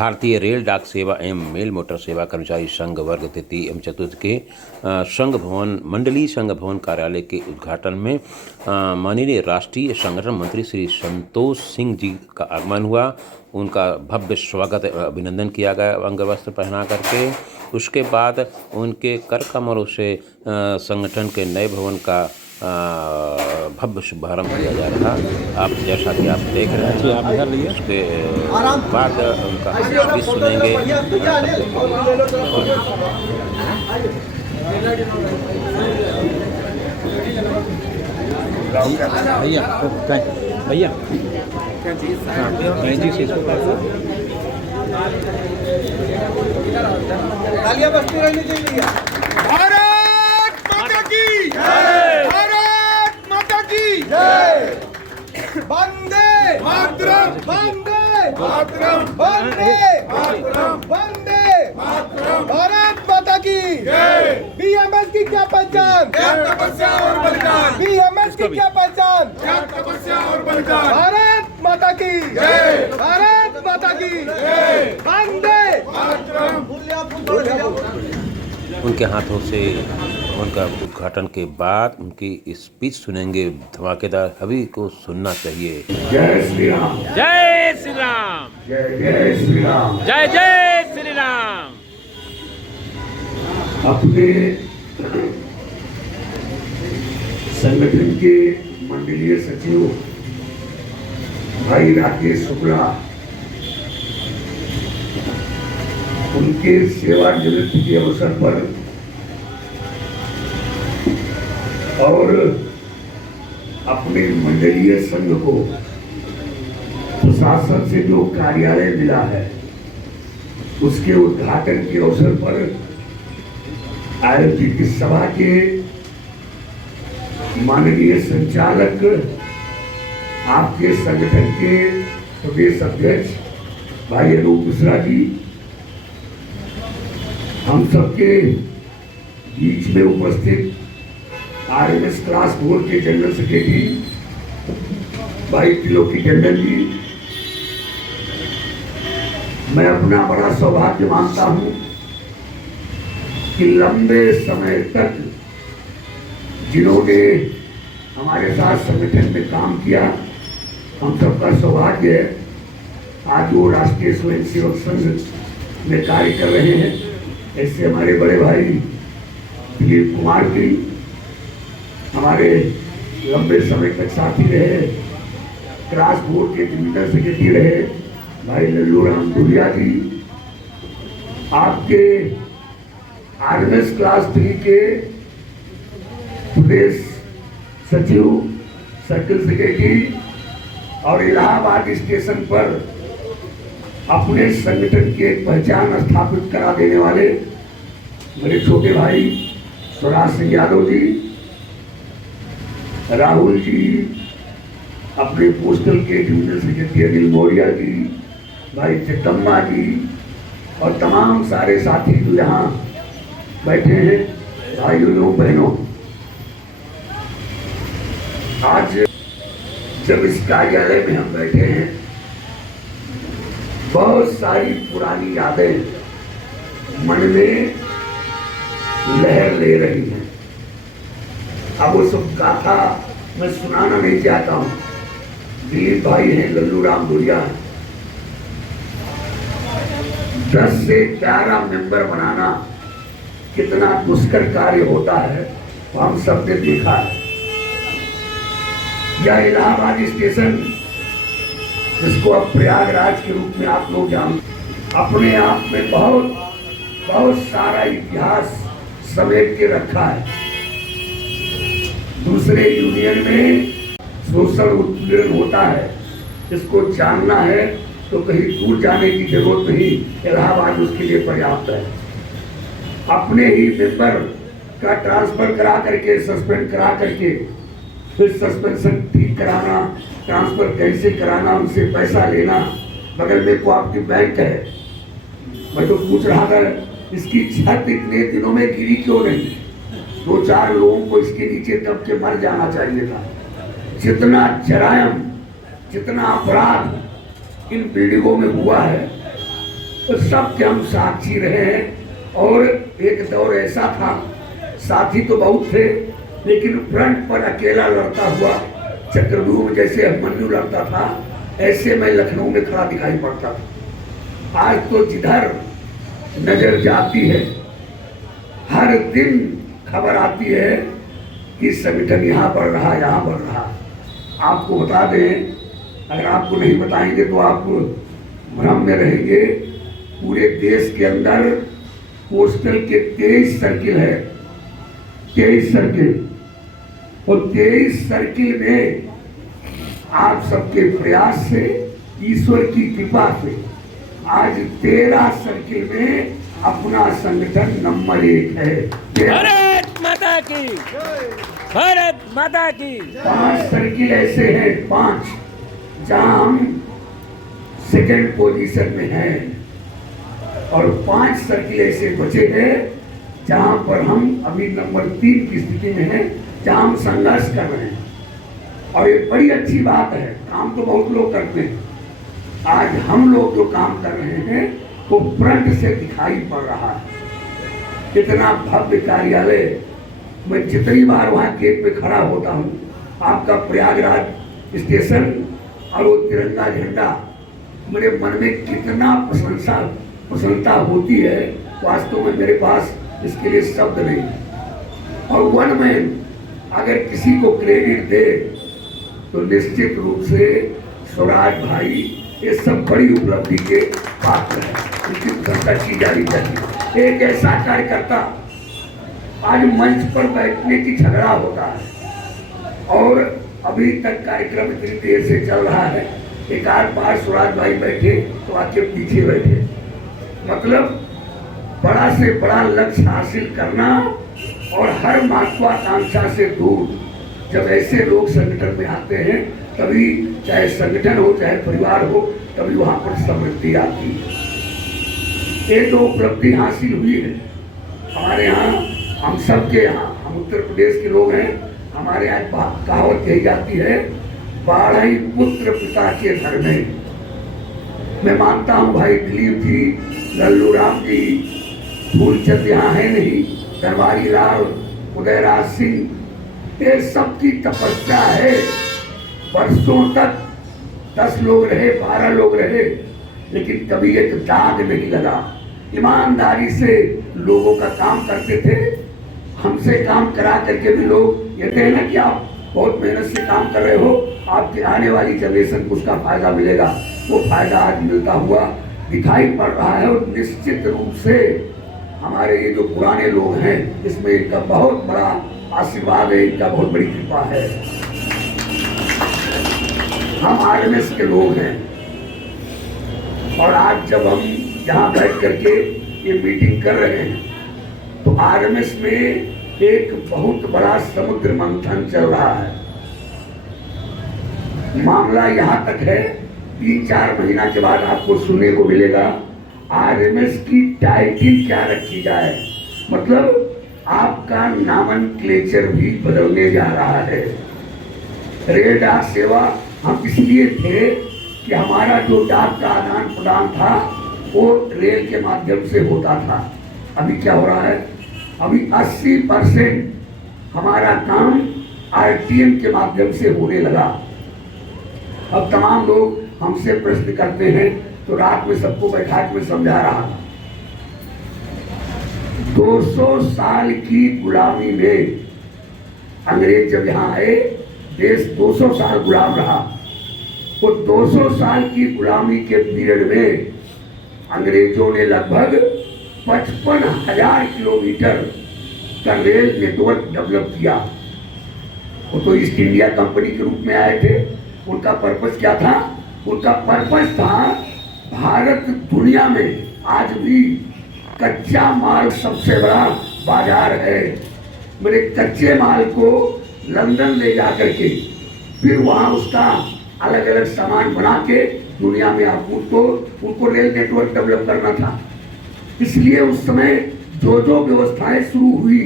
भारतीय रेल डाक सेवा एवं मेल मोटर सेवा कर्मचारी संघ वर्ग तृतीय एवं चतुर्थ के संघ भवन मंडलीय संघ भवन कार्यालय के उद्घाटन में माननीय राष्ट्रीय संगठन मंत्री श्री संतोष सिंह जी का आगमन हुआ। उनका भव्य स्वागत अभिनंदन किया गया अंग वस्त्र पहना करके। उसके बाद उनके कर कमलों से संगठन के नए भवन का भव्य शुभारंभ किया जा रहा। आप जैसा कि आप देख रहे हैं, आप इधर लिए उसके बाद उनका स्पीच सुनेंगे। भैया तालियां बजती रहनी चाहिए। भारत माता की जय, भारत माता की जय। वंदे मातरम, वंदे मातरम, वंदे मातरम, वंदे मातरम। भारत माता की जय। बीएमएस की क्या पहचान? तपस्या और बलिदान। बीएमएस की क्या पहचान? तपस्या और बलिदान। भारत माता की जय, भारत माता की जय। वंदे मातरम। उनके हाथों से उनका उद्घाटन के बाद उनकी स्पीच सुनेंगे। धमाकेदार, सभी को सुनना चाहिए। जय श्री राम, जय श्री राम, जय जय श्री राम। जय जय श्री राम। अपने संगठन के मंडलीय सचिव भाई राकेश शुक्ला, उनके सेवानिवृत्ति के अवसर पर और अपने मंडलीय संघ को प्रशासन से जो कार्यालय मिला है उसके उद्घाटन के अवसर पर आयोजित इस सभा के माननीय संचालक, आपके संगठन के प्रदेश अध्यक्ष भाई अनूप मिश्रा जी, हम सबके बीच में उपस्थित आरएमएस क्लास 4 के जनरल सेक्रेटरी भाई त्रिलोकी टंडन जी, मैं अपना बड़ा सौभाग्य मानता हूं कि लंबे समय तक जिन्होंने हमारे साथ संगठन में काम किया, हम सबका सौभाग्य है आज वो राष्ट्रीय स्वयंसेवक संघ में कार्य कर रहे हैं। ऐसे हमारे बड़े भाई दिलीप कुमार जी हमारे लंबे समय तक साथी रहे, क्लास 4 के जनरल सेक्रेटरी रहे भाई लल्लू राम दुरिया जी, आपके आरएमएस क्लास 3 के प्रदेश सचिव सर्कल सेक्रेटरी और इलाहाबाद स्टेशन पर अपने संगठन की एक पहचान स्थापित करा देने वाले मेरे छोटे भाई स्वराज सिंह यादव जी, राहुल जी, अपने पोस्टल के जनरल सेक्रेटरी अनिल मौर्य जी, भाई चितम्मा जी और तमाम सारे साथी जो यहाँ बैठे हैं, भाइयों बहनों, आज जब इस कार्यालय में हम बैठे हैं बहुत सारी पुरानी यादें मन में लहर ले रही हैं। अब वो सब गाथा मैं सुनाना नहीं चाहता हूं। दिलीप भाई हैं, लल्लू राम दुरिया हैं, 10 से 11 मेंबर बनाना कितना दुष्कर कार्य होता है हम सबने देखा है। यह इलाहाबाद स्टेशन जिसको अब प्रयागराज के रूप में आप लोग जानते, अपने आप में बहुत सारा इतिहास समेट के रखा है। दूसरे यूनियन में सोशल उत्पीड़न होता है, इसको जानना है तो कहीं दूर जाने की जरूरत नहीं, इलाहाबाद उसके लिए पर्याप्त है। अपने ही मेंबर का ट्रांसफर करा करके, सस्पेंड करा करके, फिर सस्पेंशन ठीक कराना, ट्रांसफर कैसे कराना, उनसे पैसा लेना। बगल में कोऑपरेटिव बैंक है, मैं तो पूछ रहा था इसकी छत इतने दिनों में गिरी क्यों नहीं? 2-4 लोगों को इसके नीचे दब के मर जाना चाहिए था। जितना जरायम, जितना अपराध इन बिल्डिंगों में हुआ है, तो सबके हम साक्षी रहे हैं। और एक दौर ऐसा था, साथी तो बहुत थे, लेकिन फ्रंट पर अकेला लड़ता हुआ चक्रव्यूह जैसे अभिमन्यु लड़ता था, ऐसे मैं लखनऊ में खड़ा दिखाई पड़ता था। आज तो जिधर नजर जाती है, हर दिन खबर आती है कि संगठन यहाँ बढ़ रहा, यहाँ बढ़ रहा। आपको बता दें, अगर आपको नहीं बताएंगे तो आप भ्रम में रहेंगे। पूरे देश के अंदर पोस्टल के 23 सर्किल है, 23 सर्किल, और 23 सर्किल में आप सबके प्रयास से, ईश्वर की कृपा से आज 13 सर्किल में अपना संगठन नंबर 1 है। भारत माता की, भारत माता की। 5 सर्किल ऐसे हैं, 5 जहां हम सेकंड पोजीशन में हैं, और 5 सर्किल ऐसे बचे हैं जहां पर हम अभी नंबर 3 की स्थिति में हैं, जहां हम संघर्ष कर रहे हैं। और ये बड़ी अच्छी बात है, काम तो बहुत लोग करते हैं, आज हम लोग जो काम कर रहे हैं वो फ्रंट से दिखाई पड़ रहा है। कितना भव्य कार्यालय, मैं जितनी बार वहां गेट पे खड़ा होता हूँ, आपका प्रयागराज स्टेशन और वो तिरंगा झंडा, मेरे मन में कितना प्रसन्नता होती है, वास्तव में मेरे पास इसके लिए शब्द नहीं। और वन मैन अगर किसी को क्रेडिट दे तो निश्चित रूप से स्वराज भाई ये सब बड़ी उपलब्धि के पात्र है, इसकी प्रशंसा की जानी चाहिए। एक ऐसा कार्यकर्ता, आज मंच पर बैठने की झगड़ा होता है और अभी तक कार्यक्रम इतनी देर से चल रहा है, एक आध बार स्वराज भाई बैठे तो आके पीछे बैठे, मतलब बड़ा से बड़ा लक्ष्य हासिल करना और हर महत्वाकांक्षा से दूर जब ऐसे लोग संगठन में आते हैं, तभी चाहे संगठन हो चाहे परिवार हो, तभी वहां पर समृद्धि आती है। ये जो उपलब्धि हासिल हुई है हमारे यहाँ, हम सबके यहाँ, हम उत्तर प्रदेश के लोग हैं, हमारे यहाँ कहावत कही जाती है, 12 पुत्र पिता के घर में। मैं मानता हूँ भाई दिलीप जी, लल्लू राम जी, फूलचंद यहाँ है नहीं, दरबारी लाल, उदयराज सिंह, ये सबकी तपस्या है। वर्षों तक 10 लोग रहे, 12 लोग रहे, लेकिन कभी एक दाग नहीं लगा। ईमानदारी से लोगों का काम करते थे। हमसे काम करा करके भी लोग कहते हैं ना कि आप बहुत मेहनत से काम कर रहे हो, आपके आने वाली जनरेशन को उसका फायदा मिलेगा। वो फायदा आज मिलता हुआ दिखाई पड़ रहा है। और निश्चित रूप से हमारे ये जो पुराने लोग हैं, इसमें इनका बहुत बड़ा आशीर्वाद है, इनका बहुत बड़ी कृपा है। हम आरएमएस के लोग हैं, और आज जब हम यहाँ बैठ करके ये मीटिंग कर रहे हैं, तो आरएमएस में एक बहुत बड़ा समुद्र मंथन चल रहा है। मामला यहाँ तक है, 3-4 महीना के बाद आपको सुनने को मिलेगा आरएमएस की टाइटल क्या रखी जाए, मतलब आपका नामनक्लेचर भी बदलने जा रहा है। रेल डाक सेवा हम इसलिए थे कि हमारा जो डाक का आदान प्रदान था वो रेल के माध्यम से होता था। अभी क्या हो रहा है, अभी 80% हमारा काम आरटीएम के माध्यम से होने लगा। अब तमाम लोग हमसे प्रश्न करते हैं, तो रात में सबको बैठा के मैं समझा रहा था, 200 साल की गुलामी में अंग्रेज जब यहाँ आए, देश 200 साल गुलाम रहा। वो 200 साल की गुलामी के पीरियड में अंग्रेजों ने लगभग 55,000 किलोमीटर का रेल नेटवर्क डेवलप किया। वो तो ईस्ट इंडिया कंपनी के रूप में आए थे। उनका पर्पस क्या था? उनका पर्पस था भारत दुनिया में आज भी कच्चा माल सबसे बड़ा बाजार है। मेरे कच्चे माल को लंदन ले जा करके फिर वहाँ उसका अलग अलग सामान बना के दुनिया में आप उनको रेल नेटवर्क डेवलप करना था। इसलिए उस समय जो जो व्यवस्थाएं शुरू हुई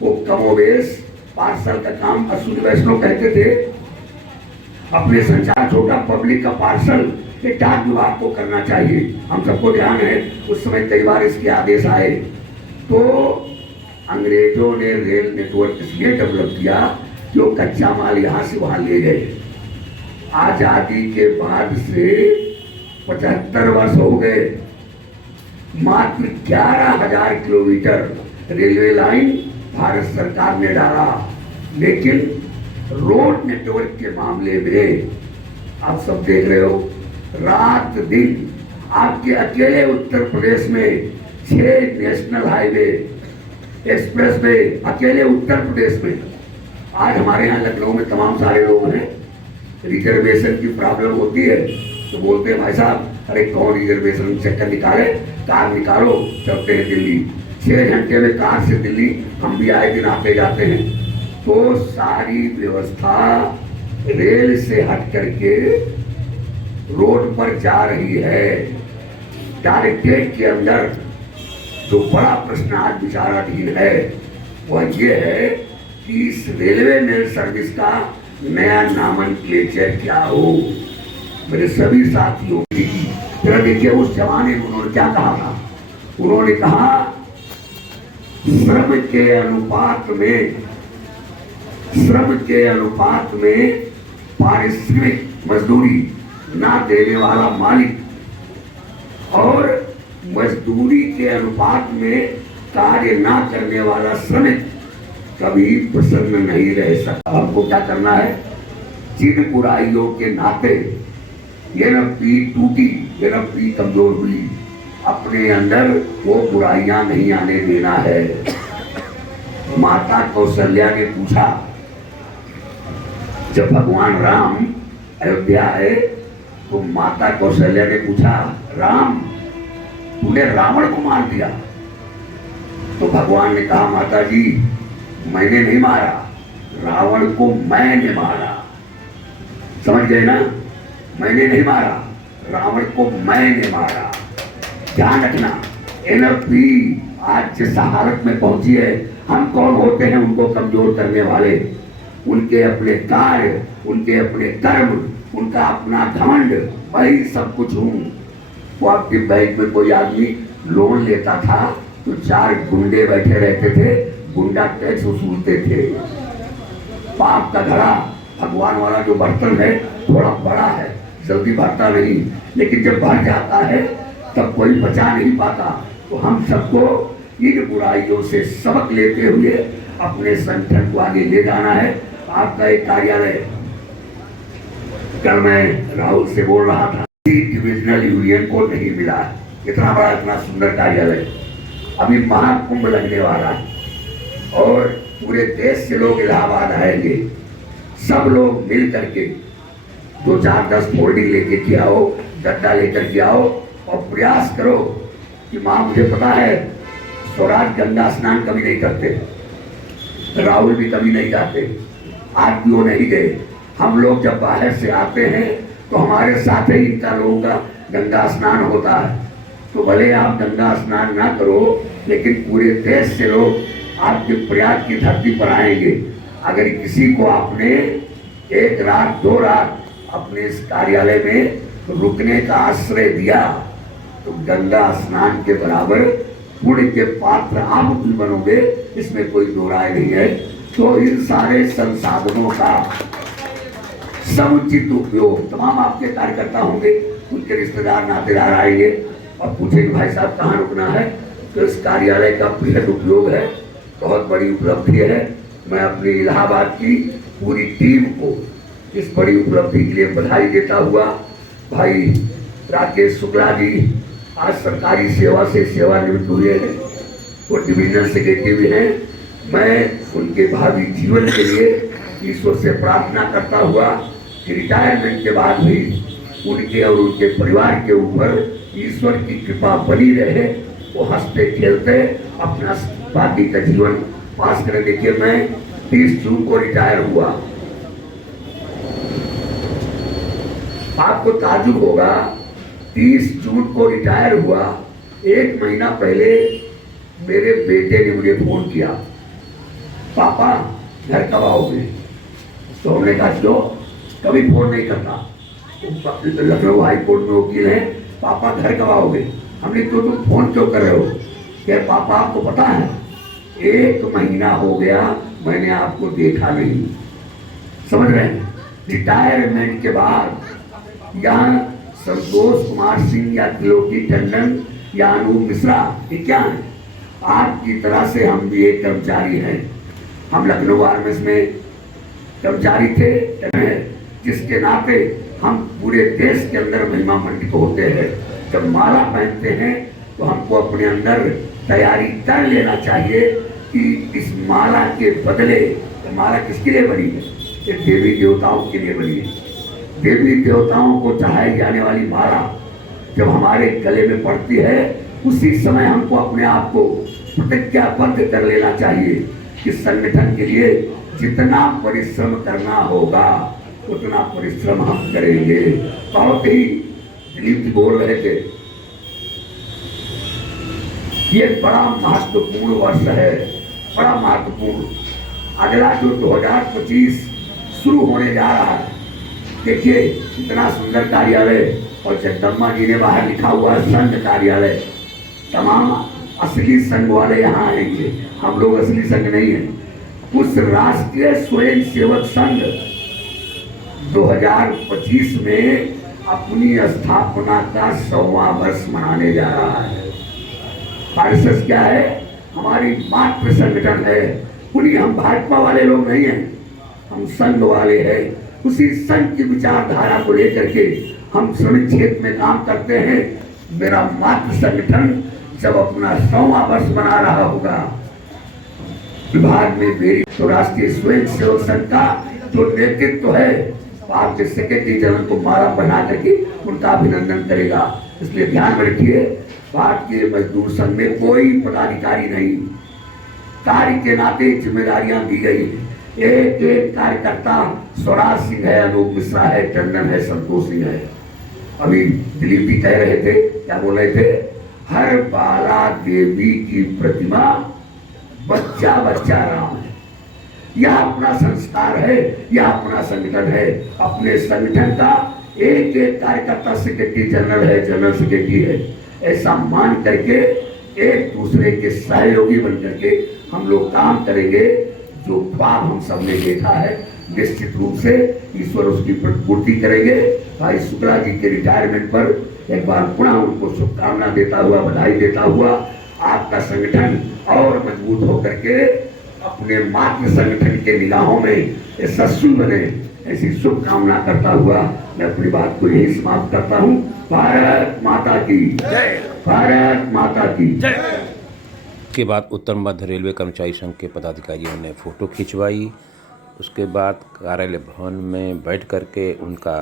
वो कमोबेश पार्सल का काम अश्विनी वैष्णव कहते थे। अपने संचार छोटा पब्लिक का पार्सल कि डाक विभाग को करना चाहिए। हम सबको ध्यान है उस समय कई बार इसके आदेश आए। तो अंग्रेजों ने रेल नेटवर्क इसलिए डेवलप किया कि वो कच्चा माल यहाँ से वहां ले गए। आजादी के बाद से 75 वर्ष हो गए, मात्र 11,000 किलोमीटर रेलवे लाइन भारत सरकार ने डाला, लेकिन रोड नेटवर्क के मामले में आप सब देख रहे हो, रात दिन आपके अकेले उत्तर प्रदेश में 6 नेशनल हाईवे एक्सप्रेस वे अकेले उत्तर प्रदेश में। आज हमारे यहाँ लखनऊ में तमाम सारे लोग हैं, रिजर्वेशन की प्रॉब्लम होती है तो बोलते हैं भाई साहब अरे कौन रिजर्वेशन चक्कर निकाले, कार निकालो चलते हैं दिल्ली। 6 घंटे में कार से दिल्ली हम भी आए दिन आते जाते हैं। तो सारी व्यवस्था रेल से हट करके रोड पर जा रही है। डायरेक्टरेट के अंदर जो बड़ा प्रश्न आज विचाराधीन है वह ये है कि इस रेलवे मेल सर्विस का नया नामनक्लेचर क्या हो। मेरे सभी साथियों की जरा देखिए उस जमाने में उन्होंने क्या कहा था। उन्होंने कहा श्रम के अनुपात में पारिश्रमिक मजदूरी ना देने वाला मालिक और मजदूरी के अनुपात में कार्य ना करने वाला श्रमिक कभी प्रसन्न नहीं रह सकता। हमको क्या करना है, जिन बुराइयों के नाते ये न पी टूटी, ये न पी कमजोर हुई, अपने अंदर वो बुराइयां नहीं आने देना है। माता कौशल्या ने पूछा, जब भगवान राम अयोध्या आए तो माता कौशल्या ने पूछा, राम तूने रावण को मार दिया? तो भगवान ने कहा, माता जी मैंने नहीं मारा, रावण को मैंने मारा। समझ गए ना, मैंने नहीं मारा, रावण को मैंने मारा। ध्यान रखना, एनएलपी आज जिस हालत में पहुंची है, हम कौन होते हैं उनको कमजोर करने वाले? उनके अपने कार्य, उनके अपने कर्म, उनका अपना घमंड, वही सब कुछ हूं। वो आपके बैंक में कोई आदमी लोन लेता था तो 4 गुंडे बैठे रहते थे, गुंडा टैक्स वसूलते थे। पाप का घड़ा, भगवान वाला जो बर्तन है थोड़ा बड़ा है, जल्दी भरता नहीं, लेकिन जब भर जाता है तब कोई बचा नहीं पाता। तो हम सबको इन बुराइयों से सबक लेते हुए अपने संगठन को आगे ले जाना है। आपका एक कार्यालय, कल मैं राहुल से बोल रहा था, डिविजनल यूनियन को नहीं मिला इतना बड़ा इतना सुंदर कार्यालय। अभी महाकुंभ लगने वाला है और पूरे देश से लोग इलाहाबाद आएंगे। सब लोग मिल करके 2-4-10 फोल्डिंग लेके के आओ, गद्दा लेकर के आओ और प्रयास करो कि माँ मुझे पता है स्वराज गंगा स्नान कभी नहीं करते, राहुल भी कभी नहीं जाते, आज भी वो नहीं गए। हम लोग जब बाहर से आते हैं तो हमारे साथ ही इनका लोगों का गंगा स्नान होता है। तो भले आप गंगा स्नान ना करो, लेकिन पूरे देश से लोग आपके प्रयाग की धरती पर आएंगे। अगर किसी को आपने 1 रात 2 रात अपने इस कार्यालय में रुकने का आश्रय दिया तो गंगा स्नान के बराबर पुण्य के पात्र आप भी बनोगे, इसमें कोई दो राय नहीं है। तो इन सारे संसाधनों का समुचित उपयोग, तमाम आपके कार्यकर्ता होंगे, उनके रिश्तेदार नातेदार आएंगे और पूछेंगे भाई साहब कहाँ रुकना है, तो इस कार्यालय का बृहद उपयोग है, बहुत बड़ी उपलब्धि है। मैं अपनी इलाहाबाद की पूरी टीम को इस बड़ी उपलब्धि के लिए बधाई देता हुआ, भाई राकेश शुक्ला जी आज सरकारी सेवा से सेवानिवृत्त हुए हैं, वो डिविजनल सेक्रेटरी हैं। मैं उनके भावी जीवन के लिए ईश्वर से प्रार्थना करता हुआ कि रिटायरमेंट के बाद भी उनके और उनके परिवार के ऊपर ईश्वर की कृपा बनी रहे, वो हंसते खेलते अपना बाकी का जीवन पास करें। देखिए मैं 30 जून को रिटायर हुआ, आपको ताजुब होगा 30 जून को रिटायर हुआ, 1 महीना पहले मेरे बेटे ने मुझे फोन किया, पापा घर कब आओगे? तो हमने कहा क्यों, कभी फोन नहीं करता, लखनऊ हाई कोर्ट में वकील हैं, पापा घर कब आओगे? हमने तो तुम फोन क्यों कर रहे हो? क्या पापा आपको पता है 1 महीना हो गया मैंने आपको देखा नहीं। समझ रहे हैं? रिटायरमेंट के बाद यहाँ संतोष कुमार सिंह या त्रिलोकी टंडन या अनूप मिश्रा ये क्या है? आपकी तरह से हम भी एक कर्मचारी हैं। हम लखनऊ आर्मिस में कर्मचारी थे, जिसके नाते हम पूरे देश के अंदर महिमा मंडित होते हैं। जब माला पहनते हैं तो हमको अपने अंदर तैयारी कर लेना चाहिए कि इस माला के बदले, तो माला किसके लिए बनी है? ये देवी देवताओं के लिए बनी है। देवी देवताओं को चढ़ाई जाने वाली माला जब हमारे गले में पड़ती है, उसी समय हमको अपने आप को प्रतिज्ञाबद्ध कर लेना चाहिए कि संगठन के लिए जितना परिश्रम करना होगा उतना परिश्रम हम करेंगे। बहुत ही दिलीप जी बोल रहे थे, ये बड़ा महत्वपूर्ण वर्ष है, बड़ा महत्वपूर्ण। अगला जो 2025 शुरू होने जा रहा है, देखिए इतना सुंदर कार्यालय, और जगदम्बा जी ने बाहर लिखा हुआ है संघ कार्यालय। तमाम असली संघ वाले यहाँ आएंगे, हम लोग असली संघ नहीं है। उस राष्ट्रीय स्वयं सेवक संघ 2025 में अपनी स्थापना का 100वां वर्ष मनाने जा रहा है। आरएसएस क्या है? हमारी मातृ संगठन है। उन्हीं, हम भाजपा वाले लोग नहीं हैं, हम संघ वाले हैं। उसी संघ की विचारधारा को लेकर के हम श्रमिक क्षेत्र में काम करते हैं। मेरा मातृ संगठन जब अपना 100वां वर्ष मना रहा होगा, विभाग में मेरी तो राष्ट्रीय स्वयं सेवक संघ का जो नेतृत्व है, आपके सेक्रेटरी जनरल को माला पहना करके उनका अभिनंदन करेगा। इसलिए ध्यान में रखिए, भारतीय मजदूर संघ में कोई पदाधिकारी नहीं, कार्य के नाते जिम्मेदारियां दी गई। एक एक कार्यकर्ता स्वराज सिंह है, अनूप मिश्रा है, टंडन है, संतोष सिंह है। अभी दिलीप जी कह रहे थे, क्या बोल रहे थे? हर बाला देवी की प्रतिमा बच्चा बच्चा राम है। यह अपना संस्कार है, यह अपना संगठन है। अपने संगठन का एक एक कार्यकर्ता सेक्रेटरी जनरल है, जनरल सेक्रेटरी है, ऐसा मान करके एक दूसरे के सहयोगी बन करके हम लोग काम करेंगे। जो ख्वाब हम सबने देखा है, निश्चित रूप से ईश्वर उसकी पूर्ति करेंगे। भाई शुक्ला जी के रिटायरमेंट पर एक बार पुनः उनको शुभकामना देता हुआ, बधाई देता हुआ, आपका संगठन और मजबूत होकर के अपने मातृ संगठन के निगाहों में यशस्वी बने, ऐसी शुभकामना करता हुआ मैं अपनी बात को यही समाप्त करता हूँ। भारत माता की जय, भारत माता की जय। उसके बाद उत्तर मध्य रेलवे कर्मचारी संघ के पदाधिकारियों ने फ़ोटो खिंचवाई। उसके बाद कार्यालय भवन में बैठ करके उनका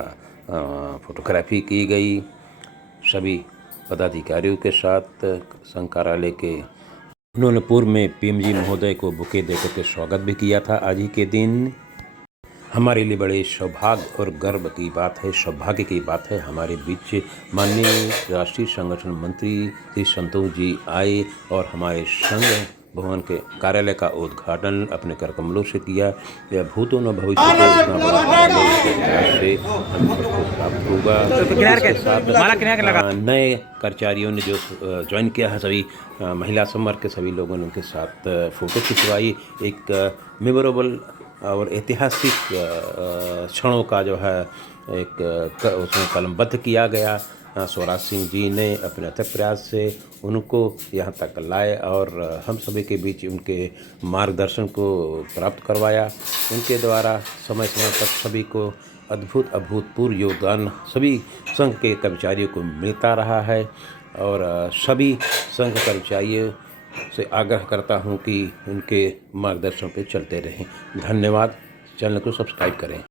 फोटोग्राफी की गई। सभी पदाधिकारियों के साथ संघ कार्यालय के उन्होंने पूर्व में पीएमजी महोदय को बुके देकर के स्वागत भी किया था। आज ही के दिन हमारे लिए बड़े सौभाग्य और गर्व की बात है, सौभाग्य की बात है, हमारे बीच माननीय राष्ट्रीय संगठन मंत्री श्री संतोष जी आए और हमारे संघ भवन के कार्यालय का उद्घाटन अपने कर कमलों से किया। यह भूतों न भविष्य के इतना बड़ा से हम सबको प्राप्त होगा। नए कर्मचारियों ने जो ज्वाइन किया है, सभी महिला संवर्ग के सभी लोगों ने उनके साथ फ़ोटो खिंचवाई। एक मेमोरेबल और ऐतिहासिक क्षणों का जो है एक उसमें कलमबद्ध किया गया। स्वराज सिंह जी ने अपने अथक प्रयास से उनको यहाँ तक लाए और हम सभी के बीच उनके मार्गदर्शन को प्राप्त करवाया। उनके द्वारा समय समय पर सभी को अभूतपूर्व योगदान सभी संघ के कर्मचारियों को मिलता रहा है और सभी संघ कर्मचारियों से आग्रह करता हूँ कि उनके मार्गदर्शन पे चलते रहें। धन्यवाद। चैनल को सब्सक्राइब करें।